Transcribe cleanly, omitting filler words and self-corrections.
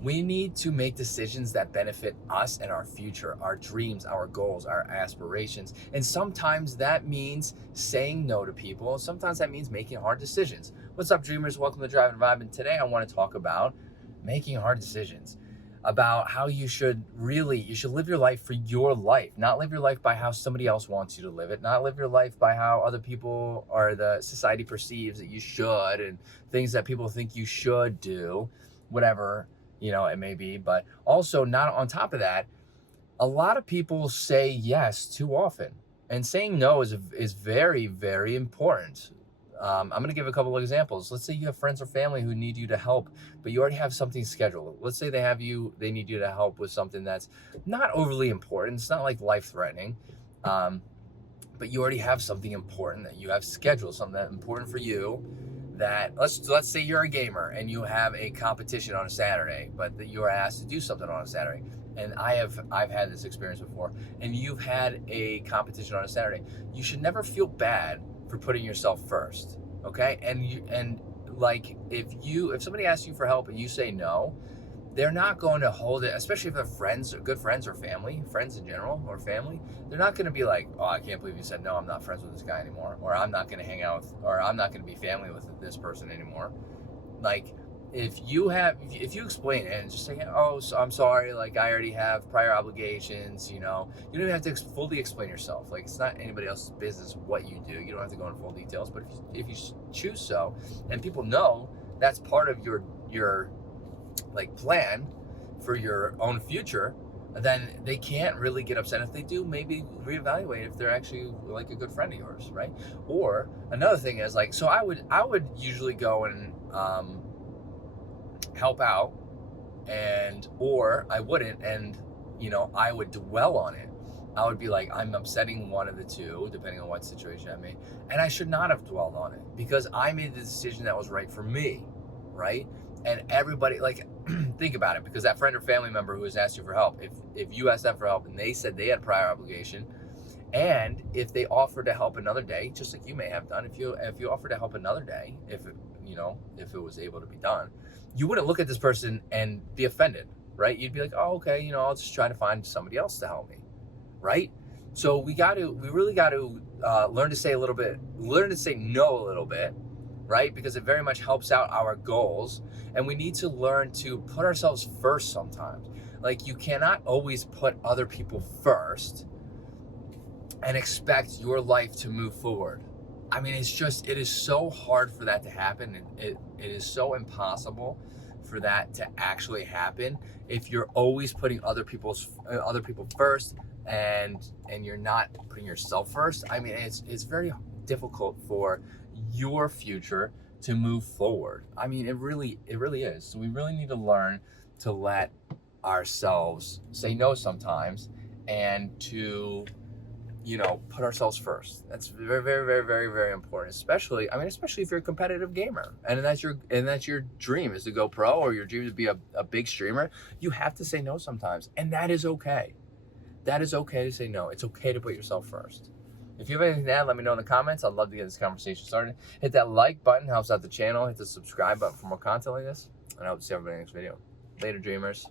We need to make decisions that benefit us and our future, our dreams, our goals, our aspirations. And sometimes that means saying no to people. Sometimes that means making hard decisions. What's up, dreamers? Welcome to Drive and Vibe. And today I want to talk about making hard decisions, about how you should live your life for your life, not live your life by how somebody else wants you to live it, not live your life by how other people or the society perceives that you should, and things that people think you should do, whatever it may be. But also, not on top of that, a lot of people say yes too often, and saying no is very, very important. I'm going to give a couple of examples. Let's say you have friends or family who need you to help, but you already have something scheduled. Let's say they need you to help with something that's not overly important. It's not like life-threatening, but you already have something important that you have scheduled, something that's important for you. That let's say you're a gamer and you have a competition on a Saturday, but that you are asked to do something on a Saturday. And I've had this experience before. And you've had a competition on a Saturday. You should never feel bad for putting yourself first, okay? And like if somebody asks you for help and you say no, they're not going to hold it, especially if they're friends or good friends or family, friends in general or family. They're not going to be like, oh, I can't believe you said no, I'm not friends with this guy anymore, or I'm not going to hang out with, or I'm not going to be family with this person anymore. Like if you explain it and just say, oh, so I'm sorry, like I already have prior obligations, you don't even have to fully explain yourself. Like it's not anybody else's business what you do. You don't have to go into full details, but if you choose so, and people know that's part of your like plan for your own future, then they can't really get upset. If they do, maybe reevaluate if they're actually like a good friend of yours, right? Or another thing is like, so I would usually go and help out, or I wouldn't, and I would dwell on it. I would be like, I'm upsetting one of the two, depending on what situation I'm in, and I should not have dwelled on it because I made the decision that was right for me, right? And everybody, like, think about it, because that friend or family member who has asked you for help, if you asked them for help and they said they had prior obligation, and if they offered to help another day, just like you may have done, if you offered to help another day, if it was able to be done, you wouldn't look at this person and be offended, right? You'd be like, oh, okay, I'll just try to find somebody else to help me, right? So we really got to learn to say no a little bit, right? Because it very much helps out our goals. And we need to learn to put ourselves first sometimes. Like you cannot always put other people first and expect your life to move forward. I mean, it is so hard for that to happen. It is so impossible for that to actually happen if you're always putting other people first and you're not putting yourself first. I mean, it's very difficult for your future to move forward. I mean, it really is. So we really need to learn to let ourselves say no sometimes, and to put ourselves first. That's very, very, very, very, very important. Especially if you're a competitive gamer, and that's your dream is to go pro, or your dream is to be a big streamer. You have to say no sometimes, and that is okay. That is okay to say no. It's okay to put yourself first. If you have anything to add, let me know in the comments. I'd love to get this conversation started. Hit that like button, helps out the channel. Hit the subscribe button for more content like this. And I hope to see everybody in the next video. Later, dreamers.